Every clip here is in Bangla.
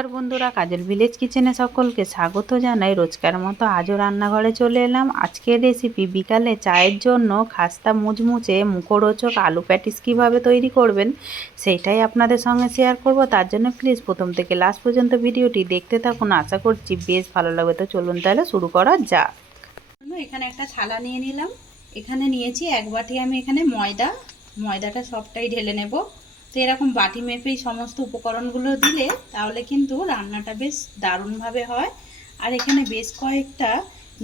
নমস্কার বন্ধুরা, কাজল ভিলেজ কিচেনে সকলকে স্বাগত জানাই। রোজকার মতো আজও রান্নাঘরে চলে এলাম। আজকের রেসিপি বিকালে চায়ের জন্য খাস্তা মুচমুচে মুখরোচক আলু প্যাটিস কীভাবে তৈরি করবেন সেইটাই আপনাদের সঙ্গে শেয়ার করব। তার জন্য প্লিজ প্রথম থেকে লাস্ট পর্যন্ত ভিডিওটি দেখতে থাকুন, আশা করছি বেশ ভালো লাগবে। তো চলুন তাহলে শুরু করা যাক। এখানে একটা থালা নিয়ে নিলাম, এখানে নিয়েছি এক বাটি আমি এখানে ময়দাটা সবটাই ঢেলে নেব। তো এরকম বাটি মেপেই সমস্ত উপকরণগুলো দিলে তাহলে কিন্তু রান্নাটা বেশ দারুণভাবে হয়। আর এখানে বেশ কয়েকটা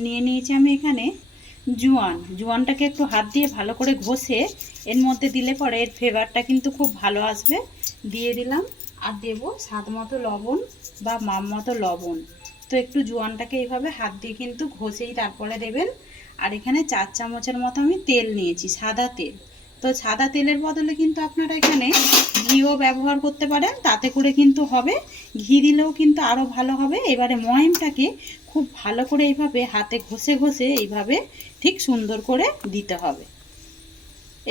নিয়ে নিয়েছি আমি এখানে জোয়ানটাকে একটু হাত দিয়ে ভালো করে ঘষে এর মধ্যে দিলে পরে এর ফ্লেভারটা কিন্তু খুব ভালো আসবে। দিয়ে দিলাম, আর দেব স্বাদ মতো লবণ বা মাপ মতো লবণ। তো একটু জোয়ানটাকে এইভাবে হাত দিয়ে কিন্তু ঘষেই তারপরে দেবেন। আর এখানে 4 চামচের মতো আমি তেল নিয়েছি, সাদা তেল। তো সাদা তেলের বদলে কিন্তু আপনারা এখানে ঘিও ব্যবহার করতে পারেন, তাতে করে কিন্তু হবে। ঘি দিলেও কিন্তু আরও ভালো হবে। এবারে ময়ামটাকে খুব ভালো করে এইভাবে হাতে ঘষে ঘষে এইভাবে ঠিক সুন্দর করে দিতে হবে।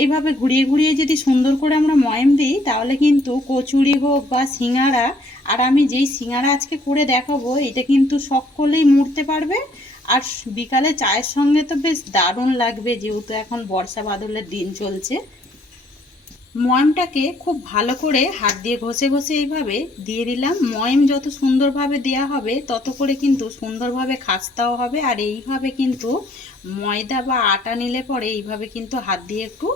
এইভাবে ঘুরিয়ে ঘুরিয়ে যদি সুন্দর করে আমরা ময়াম দিই তাহলে কিন্তু কচুরি হোক বা সিঙ্গারা, আর আমি যেই সিঙ্গারা আজকে করে দেখাবো এটা কিন্তু সকলেই মুড়তে পারবে। আর বিকালে চায়ের সঙ্গে তো বেশ দারুণ লাগবে, যেহেতু এখন বর্ষা বাদলের দিন চলছে। ময়ামটাকে খুব ভালো করে হাত দিয়ে ঘষে ঘষে এইভাবে দিয়ে দিলাম। ময়াম যত সুন্দরভাবে দেওয়া হবে তত করে কিন্তু সুন্দরভাবে খাস্তাও হবে। আর এইভাবে কিন্তু ময়দা বা আটা নিলে পরে এইভাবে কিন্তু হাত দিয়ে একটু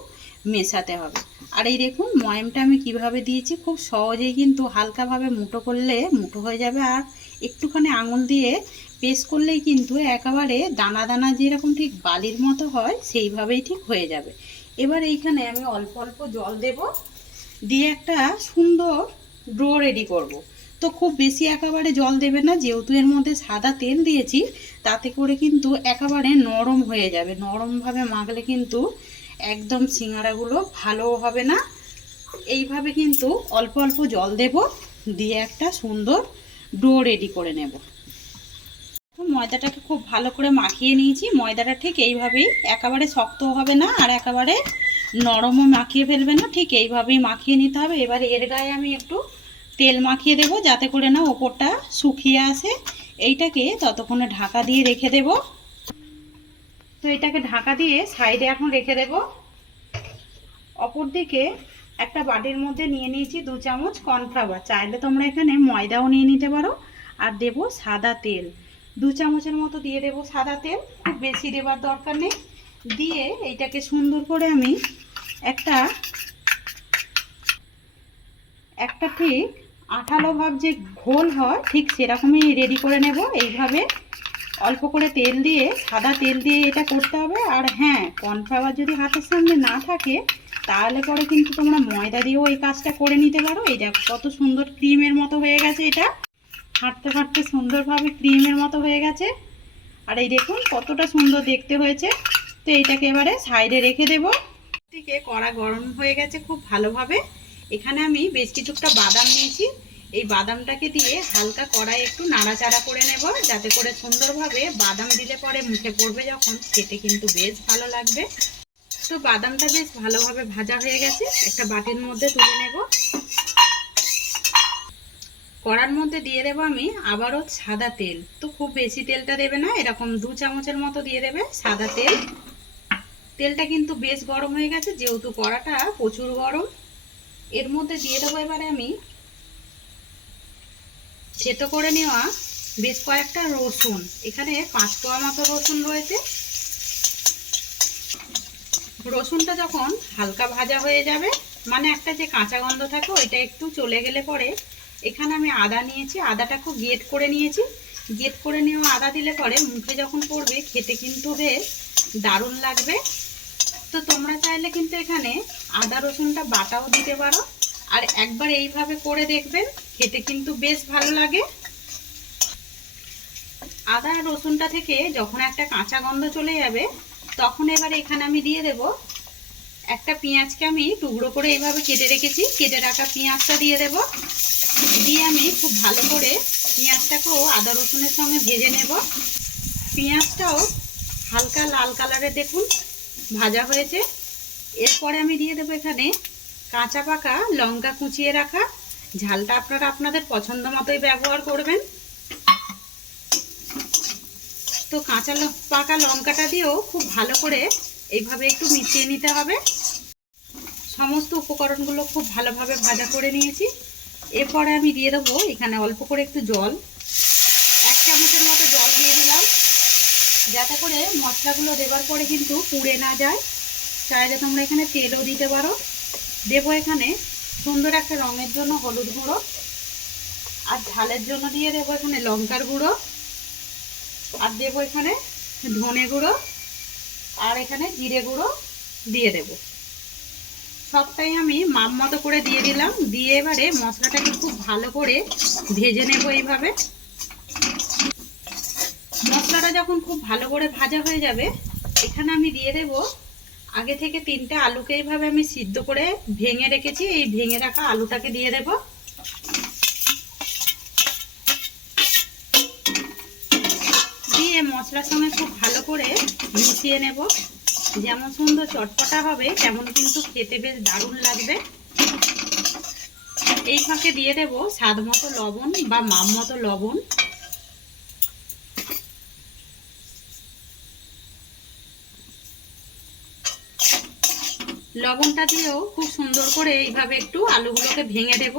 মেশাতে হবে। আর এই দেখুন ময়ামটা আমি কিভাবে দিয়েছি, খুব সহজেই কিন্তু হালকাভাবে মুঠো করলে মুঠো হয়ে যাবে। আর একটুখানি আঙুল দিয়ে প্রেস করলেই কিন্তু একেবারে দানা দানা যেরকম ঠিক বালির মতো হয় সেইভাবেই ঠিক হয়ে যাবে। এবার এইখানে আমি অল্প অল্প জল দেব, দিয়ে একটা সুন্দর ডো রেডি করব। তো খুব বেশি একেবারে জল দেবে না, যেহেতু এর মধ্যে সাদা তেল দিয়েছি, তাতে করে কিন্তু একেবারে নরম হয়ে যাবে। নরমভাবে মাখলে কিন্তু একদম সিঙ্গারাগুলো ভালো হবে না। এইভাবে কিন্তু অল্প অল্প জল দেব, দিয়ে একটা সুন্দর ডো রেডি করে নেব। ময়দাটাকে খুব ভালো করে মাখিয়ে নিয়েছি। ময়দাটা ঠিক এইভাবেই, একেবারে শক্ত হবে না আর একেবারে নরমও মাখিয়ে ফেলবে না, ঠিক এইভাবেই মাখিয়ে নিতে হবে। এবার এর গায়ে আমি একটু তেল মাখিয়ে দেব, যাতে করে না ওপরটা শুকিয়ে আসে। এইটাকে ততক্ষণে ঢাকা দিয়ে রেখে দেব। তো এটাকে ঢাকা দিয়ে সাইডে এখন রেখে দেব। অপর দিকে একটা বাটির মধ্যে নিয়ে নিয়েছি 2 চামচ কর্নফ্লাওয়ার। চাইলে তোমরা এখানে ময়দাও নিয়ে নিতে পারো। আর দেব সাদা তেল, 2 চামচের মতো দিয়ে দেব সাদা তেল, খুব বেশি দেবার দরকার নেই। দিয়ে এইটাকে সুন্দর করে আমি একটা ঠিক আঠালো ভাব যে ঘোল হয় ঠিক সেরকমই রেডি করে নেব। এইভাবে অল্প করে তেল দিয়ে, সাদা তেল দিয়ে এটা করতে হবে। আর হ্যাঁ, কর্নফ্লাওয়ার যদি হাতের সামনে না থাকে তাহলে পরে কিন্তু তোমরা ময়দা দিয়েও এই কাজটা করে নিতে পারো। এই দেখো কত সুন্দর ক্রিমের মতো হয়ে গেছে, এটা হাঁটতে হাঁটতে সুন্দরভাবে ক্রিমের মতো হয়ে গেছে। আর এই দেখুন কতটা সুন্দর দেখতে হয়েছে। তো এইটাকে এবারে সাইডে রেখে দেব। দিকে কড়া গরম হয়ে গেছে খুব ভালোভাবে। এখানে আমি বেশ কিছুটা বাদাম নিয়েছি। এই বাদামটাকে দিয়ে হালকা কড়াই একটু নাড়াচাড়া করে নেব, যাতে করে সুন্দরভাবে বাদাম দিলে পরে মুখে পড়বে যখন, খেতে কিন্তু বেশ ভালো লাগবে। তো বাদামটা বেশ ভালোভাবে ভাজা হয়ে গেছে, একটা বাটির মধ্যে তুলে নেব। কড়ার মধ্যে দিয়ে দেবো আমি আবারও সাদা তেল। তো খুব বেশি তেলটা দেবে না, এরকম 2 চামচের মতো দিয়ে দেবে সাদা তেল। তেলটা কিন্তু বেশ গরম হয়ে গেছে, যেহেতু কড়াটা প্রচুর গরম। এর মধ্যে দিয়ে দেবো এবারে আমি থেতো করে নেওয়া বেশ কয়েকটা রসুন। এখানে 5 কোয়া মতো রসুন রয়েছে। রসুনটা যখন হালকা ভাজা হয়ে যাবে, মানে একটা যে কাঁচা গন্ধ থাকে ওইটা একটু চলে গেলে পরে এখানে আমি আদা নিয়েছি। আদাটা খুব গ্রেট করে নিয়েছি। গ্রেট করে নেওয়া আদা দিলে পরে মুখে যখন পড়বে খেতে কিন্তু বেশ দারুণ লাগবে। তো তোমরা চাইলে কিন্তু এখানে আদা রসুনটা বাটাও দিতে পারো। আর একবার এইভাবে করে দেখবেন, খেতে কিন্তু বেশ ভালো লাগে। আদা রসুনটা থেকে যখন একটা কাঁচা গন্ধ চলে যাবে, তখন এবার এখানে আমি দিয়ে দেব একটা পেঁয়াজকে আমি টুকরো করে এইভাবে কেটে রেখেছি। কেটে রাখা পেঁয়াজটা দিয়ে দেব। দিয়ে আমি খুব ভালো করে পেঁয়াজটাকেও আদা রসুনের সঙ্গে ভেজে নেব। পেঁয়াজটাও হালকা লাল কালারে দেখুন ভাজা হয়েছে। এরপরে আমি দিয়ে দেবো এখানে কাঁচা পাকা লঙ্কা কুচিয়ে রাখা ঝালটা আপনারা আপনাদের পছন্দ মতোই ব্যবহার করবেন। তো পাকা লঙ্কাটা দিয়েও খুব ভালো করে এইভাবে একটু মিশিয়ে নিতে হবে। সমস্ত উপকরণগুলো খুব ভালোভাবে ভাজা করে নিয়েছি। এরপরে আমি দিয়ে দেবো এখানে অল্প করে একটু জল, 1 চামচের মতো জল দিয়ে দিলাম, যাতে করে মশলাগুলো দেওয়ার পরে কিন্তু পুড়ে না যায়। চাইলে তোমরা এখানে তেলও দিতে পারো। দেবো এখানে সুন্দর একটা রঙের জন্য হলুদ গুঁড়ো, আর ঝালের জন্য দিয়ে দেবো এখানে লঙ্কার গুঁড়ো, আর দেবো এখানে ধনে গুঁড়ো, আর এখানে জিরে গুঁড়ো দিয়ে দেব। সবটাই আমি মাপ মতো করে দিয়ে দিলাম। দিয়ে এবারে মশলাটাকে খুব ভালো করে ভেজে নেব। এইভাবে মশলাটা যখন খুব ভালো করে ভাজা হয়ে যাবে, এখানে আমি দিয়ে দেব আগে থেকে 3টে আলুকে এইভাবে আমি সিদ্ধ করে ভেঙে রেখেছি। এই ভেঙে রাখা আলুটাকে দিয়ে দেব। দিয়ে মশলার সঙ্গে খুব ভালো করে মিশিয়ে নেব। যেমন সুন্দর চটপটা হবে তেমন কিন্তু খেতে বেশ দারুণ লাগবে। এই ফাঁকে দিয়ে দেব স্বাদ মতো লবণ বা মাপ মতো লবণ। লবণটা দিয়েও খুব সুন্দর করে এইভাবে একটু আলুগুলোকে ভেঙে দেব।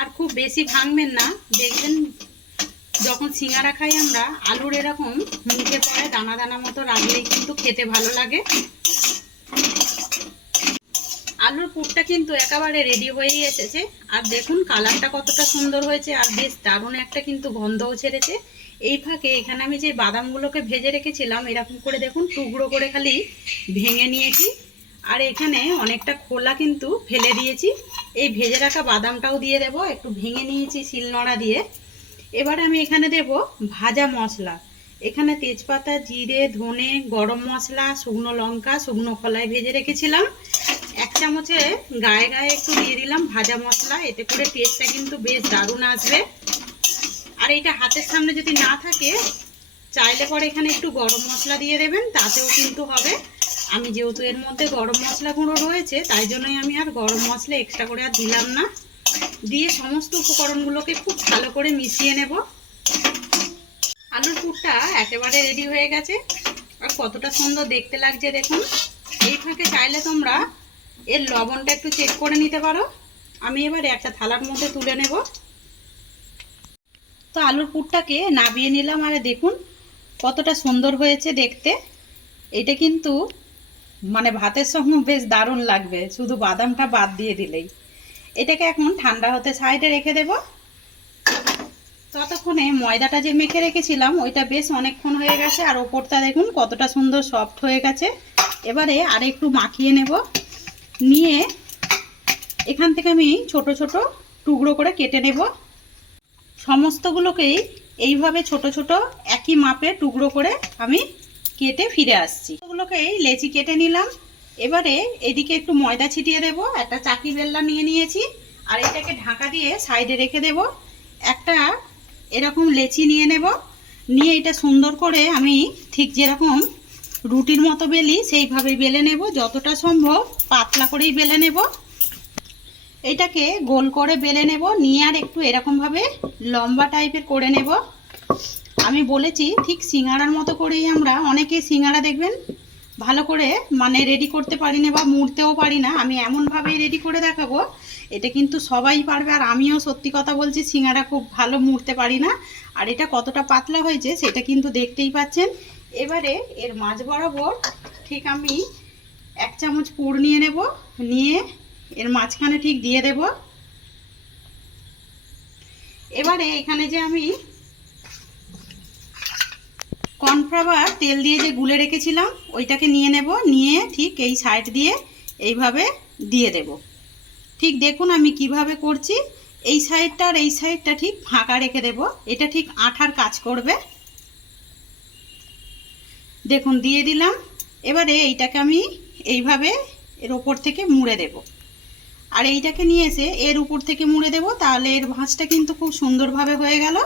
আর খুব বেশি ভাঙবেন না, দেখবেন যখন সিঙ্গারা খাই আমরা আলুর এরকম মুখে পড়ে দানা দানা মতো রাখলেই কিন্তু খেতে ভালো লাগে। আলুর পুরটা কিন্তু একেবারে রেডি হয়েই এসেছে। আর দেখুন কালারটা কতটা সুন্দর হয়েছে, আর বেশ দারুণ একটা কিন্তু গন্ধও ছেড়েছে। এই ফাঁকে এখানে আমি যে বাদামগুলোকে ভেজে রেখেছিলাম এরকম করে দেখুন টুকরো করে খালি ভেঙে নিয়েছি। আর এখানে অনেকটা খোলা কিন্তু ফেলে দিয়েছি। এই ভেজে রাখা বাদামটাও দিয়ে দেব, একটু ভেঙে নিয়েছি শিলনোড়া দিয়ে। এবার আমি এখানে দেব ভাজা মশলা। এখানে তেজপাতা, জিরে, ধনে, গরম মশলা, শুকনো লঙ্কা শুকনো খোলায় ভেজে রেখেছিলাম। 1 চামচে গায়ে গায়ে একটু দিয়ে দিলাম ভাজা মশলা। এতে করে টেস্টটা কিন্তু বেশ দারুণ আসবে। আর এটা হাতের সামনে যদি না থাকে, চাইলে পরে এখানে একটু গরম মশলা দিয়ে দেবেন, তাতেও কিন্তু হবে। আমি যেহেতু এর মধ্যে গরম মশলা গুঁড়ো রয়েছে, তাই জন্যই আমি আর গরম মশলা এক্সট্রা করে আর দিলাম না। দিয়ে সমস্ত উপকরণগুলোকে খুব ভালো করে মিশিয়ে নেব। আলুর পুরটা একেবারে রেডি হয়ে গেছে। আর কতটা সুন্দর দেখতে লাগছে দেখুন। এই ফাঁকে চাইলে তোমরা এর লবণটা একটু চেক করে নিতে পারো। আমি এবারে একটা থালার মধ্যে তুলে নেব। তো আলুর পুরটাকে নাবিয়ে নিলাম। আর দেখুন কতটা সুন্দর হয়েছে দেখতে। এটা কিন্তু মানে ভাতের সঙ্গে বেশ দারুণ লাগবে, শুধু বাদামটা বাদ দিয়ে দিলেই। এটাকে এখন ঠান্ডা হতে সাইডে রেখে দেব। ততক্ষণে ময়দাটা যে মেখে রেখেছিলাম ওইটা বেশ অনেকক্ষণ হয়ে গেছে। আর ওপরটা দেখুন কতটা সুন্দর সফট হয়ে গেছে। এবারে আর একটু মাখিয়ে নেব। নিয়ে এখান থেকে আমি ছোট ছোট টুকরো করে কেটে নেব। সমস্তগুলোকেই এইভাবে ছোট ছোট একই মাপে টুকরো করে আমি কেটে ফিরে আসছি। ওগুলোকেই লেচি কেটে নিলাম। এবারে এদিকে একটু ময়দা ছিটিয়ে দেব। একটা চাকি বেলনা নিয়ে নিয়েছি, আর এটাকে ঢাকা দিয়ে সাইডে রেখে দেব। একটা এরকম লেচি নিয়ে নেব। নিয়ে এটা সুন্দর করে আমি ঠিক যেরকম রুটির মতো বেলি সেইভাবেই বেলে নেব। যতটা সম্ভব পাতলা করেই বেলে নেব। এটাকে গোল করে বেলে নেব। নিয়ে আর একটু এরকমভাবে লম্বা টাইপের করে নেব। আমি বলেছি ঠিক সিঙ্গারার মতো করেই আমরা অনেকেই সিঙ্গারা দেখবেন ভালো করে মানে রেডি করতে পারি না বা মুড়তেও পারি না। আমি এমনভাবেই রেডি করে দেখাবো, এটা কিন্তু সবাই পারবে। আর আমিও সত্যি কথা বলছি সিঙ্গারা খুব ভালো মুড়তে পারি না। আর এটা কতটা পাতলা হয়েছে সেটা কিন্তু দেখতেই পাচ্ছেন। এবারে এর মাঝ বরাবর ঠিক আমি 1 চামচ পুর নিয়ে নেব। নিয়ে এর মাঝখানে ঠিক দিয়ে দেব। এবারে এখানে যে আমি কর্নফ্লাওয়ার তেল দিয়ে যে গুলে রেখেছিলাম ওইটাকে নিয়ে নেব। নিয়ে ঠিক এই সাইড দিয়ে এইভাবে দিয়ে দেব। ঠিক দেখুন আমি কিভাবে করছি। এই সাইডটা আর এই সাইডটা ঠিক ফাঁকা রেখে দেব। এটা ঠিক আঠার কাজ করবে। দেখুন দিয়ে দিলাম। এবারে এইটাকে আমি এইভাবে এর ওপর থেকে মুড়ে দেব। আর এইটাকে নিয়ে এসে এর উপর থেকে মুড়ে দেব। তাহলে এর ভাঁজটা কিন্তু খুব সুন্দরভাবে হয়ে গেল।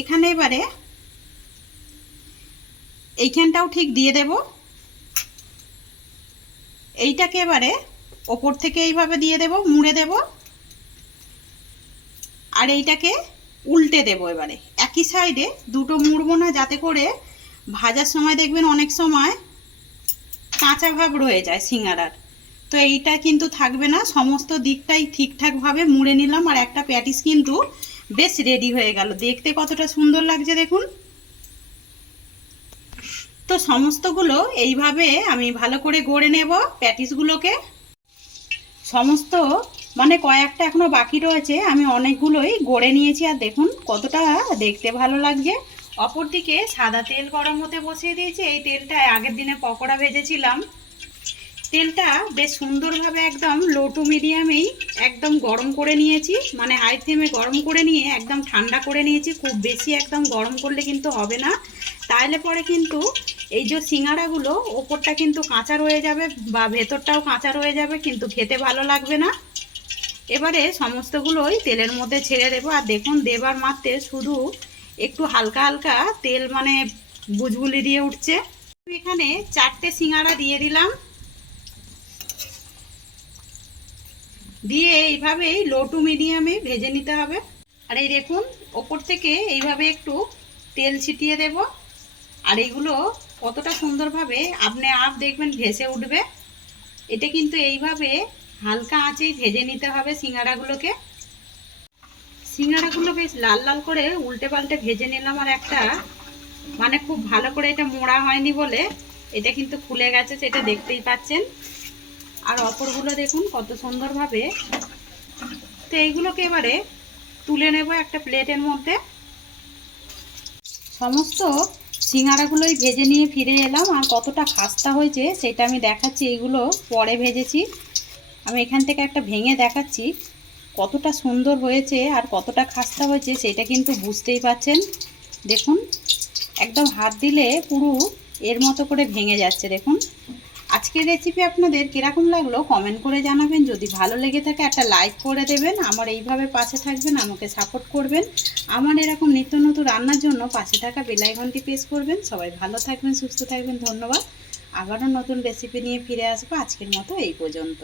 এখানে এবারে এইখানটাও ঠিক দিয়ে দেব। এইটাকে এবারে ওপর থেকে এইভাবে দিয়ে দেব, মুড়ে দেব। আর এইটাকে উল্টে দেবো। এবারে একই সাইডে দুটো মুড়বো না, যাতে করে ভাজার সময় দেখবেন অনেক সময় কাঁচা ভাব রয়ে যায় সিঙ্গারার। তো এইটা কিন্তু থাকবে না, সমস্ত দিকটাই ঠিকঠাকভাবে মুড়ে নিলাম। আর একটা প্যাটিস কিন্তু বেশ রেডি হয়ে গেল। দেখতে কতটা সুন্দর লাগছে দেখুন। তো সমস্তগুলো এইভাবে আমি ভালো করে গড়ে নেব প্যাটিসগুলোকে। সমস্ত মানে কয়েকটা এখনো বাকি রয়েছে, আমি অনেকগুলোই গড়ে নিয়েছি। আর দেখুন কতটা দেখতে ভালো লাগছে। অপরদিকে সাদা তেল গরম হতে বসিয়ে দিয়েছি। এই তেলটায় আগের দিনে পকোড়া ভেজেছিলাম। তেলটা বেশ সুন্দরভাবে একদম লো টু মিডিয়ামেই একদম গরম করে নিয়েছি, মানে হাই ফ্লেমে গরম করে নিয়ে একদম ঠান্ডা করে নিয়েছি। খুব বেশি একদম গরম করলে কিন্তু হবে না, তাহলে পরে কিন্তু এই যে সিঙ্গাড়াগুলো ওপরটা কিন্তু কাঁচা রয়ে যাবে বা ভেতরটাও কাঁচা রয়ে যাবে, কিন্তু খেতে ভালো লাগবে না। এবারে সমস্তগুলোই তেলের মধ্যে ছেড়ে দেবো। আর দেখুন দেবার মাত্রে শুধু একটু হালকা হালকা তেল মানে বুলবুলি দিয়ে উঠছে। এখানে 4টে সিঙ্গাড়া দিয়ে দিলাম, দিয়ে এইভাবেই লো টু মিডিয়ামে ভেজে নিতে হবে। আর এই দেখুন ওপর থেকে এইভাবে একটু তেল ছিটিয়ে দেব। আর এগুলো কতটা সুন্দরভাবে আপনি দেখবেন ভেসে উঠবে। এটা কিন্তু এইভাবে হালকা আঁচেই ভেজে নিতে হবে সিঙ্গাড়াগুলোকে। সিঙ্গাড়াগুলো বেশ লাল লাল করে উল্টে পাল্টে ভেজে নিলাম। আর একটা মানে খুব ভালো করে এটা মোড়া হয়নি বলে এটা কিন্তু খুলে গেছে, সেটা দেখতেই পাচ্ছেন। আর অপরগুলো দেখুন কত সুন্দরভাবে। তো এইগুলোকে এবারে তুলে নেব একটা প্লেটের মধ্যে। সমস্ত সিঙ্গাড়াগুলোই ভেজে নিয়ে ফিরে এলাম। আর কতটা খাস্তা হয়েছে সেটা আমি দেখাচ্ছি। এইগুলো পরে ভেজেছি, আমি এখান থেকে একটা ভেঙে দেখাচ্ছি কতটা সুন্দর হয়েছে আর কতটা খাস্তা হয়েছে সেটা কিন্তু বুঝতেই পাচ্ছেন। দেখুন একদম হাত দিলে পুরো এর মতো করে ভেঙে যাচ্ছে। দেখুন আজকের রেসিপি আপনাদের কীরকম লাগলো কমেন্ট করে জানাবেন। যদি ভালো লেগে থাকে একটা লাইক করে দেবেন। আমার এইভাবে পাশে থাকবেন, আমাকে সাপোর্ট করবেন। আমার এরকম নিত্য নতুন রান্নার জন্য পাশে থাকা বেল আইকনটি প্রেস করবেন। সবাই ভালো থাকবেন, সুস্থ থাকবেন। ধন্যবাদ। আবারও নতুন রেসিপি নিয়ে ফিরে আসবো। আজকের মতো এই পর্যন্ত।